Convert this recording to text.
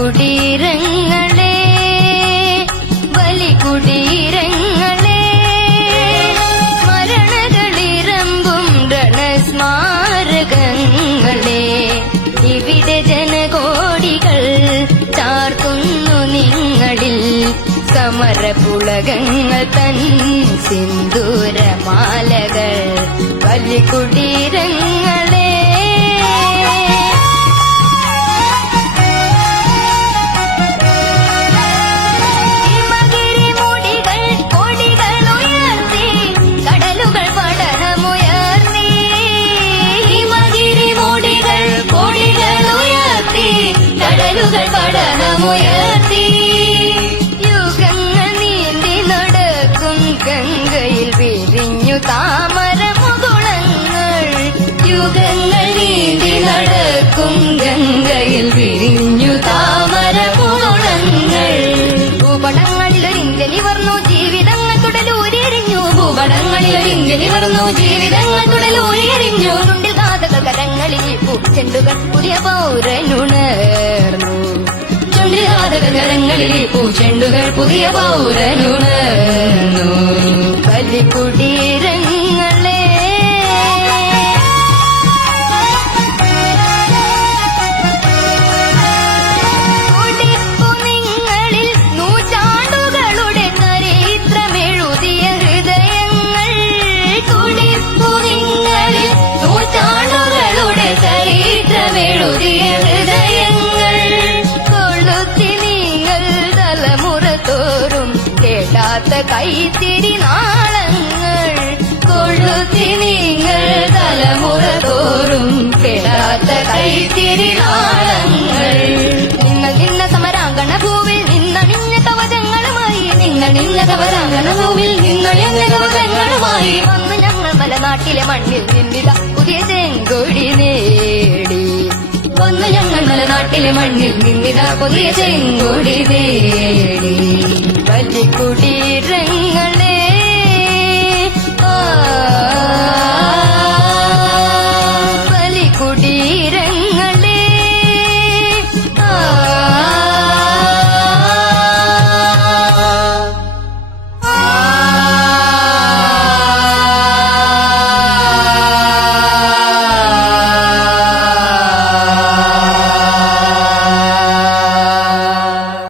ബലികുടീരങ്ങളെ ബലികുടീരങ്ങളെ മരണകളിരമ്പും രണസ്മാരകങ്ങളെ ഇവിടെ ജനകോടികൾ ചാർത്തുന്നു നിങ്ങളിൽ സമരപുളകങ്ങൾ തൻ സിന്ദൂരമാലകൾ ബലികുടീരങ്ങളെ പഠനമുയർത്തി യുഗങ്ങൾ നീന്തി നടക്കും ഗംഗയിൽ വിരിഞ്ഞു താമരമുകുളങ്ങൾ യുഗങ്ങൾ നീന്തി നടക്കും ഗംഗയിൽ വിരിഞ്ഞു താമരമുകുളങ്ങൾ ഭൂപടങ്ങളിലൊരിങ്കലിവർന്നു ജീവിതങ്ങൾ തുടലൂരിയെറിഞ്ഞു ഭൂപടങ്ങളിലൊരിങ്കലിവർന്നു ജീവിതങ്ങൾ തുടലൂരിയെറിഞ്ഞു ചുണ്ടിൽ കാതകൾ കരങ്ങളിൽ പൂച്ചെണ്ടുകൾ പുതിയ പൗരനുണർന്നു കരങ്ങളിൽ പൂച്ചെണ്ടുകൾ പുതിയ പൗരനുണർന്നു ബലികുടീരങ്ങളെ കുടിപ്പു നിങ്ങളിൽ നൂറ്റാണ്ടുകളുടെ ചരിത്രമെഴുതിയ ഹൃദയങ്ങൾ കുടിപ്പു നിങ്ങളിൽ നൂറ്റാണ്ടുകളുടെ ചരിത്രമെഴുതിയ ഹൃദയങ്ങൾ തോറും കേടാത്ത കൈത്തിരി നാളങ്ങൾ കൊഴുത്തി നിങ്ങൾ തലമുറ തോറും കേടാത്ത കൈത്തിരി നാളങ്ങൾ നിങ്ങൾ നിന്ന സമരാങ്കണ ഭൂവിൽ നിന്നണിഞ്ഞ കവചങ്ങളുമായി നിങ്ങൾ നിന്ന കവരാങ്കണ ഭൂവിൽ നിന്നണിഞ്ഞ കവചങ്ങളുമായി വന്നു ഞങ്ങൾ മലനാട്ടിലെ മണ്ണിൽ നിന്നിത പുതിയ ചെങ്കൊടി നേടി വന്നു ഞങ്ങൾ മലനാട്ടിലെ മണ്ണിൽ നിന്നിത പുതിയ ചെങ്കൊടി നേടി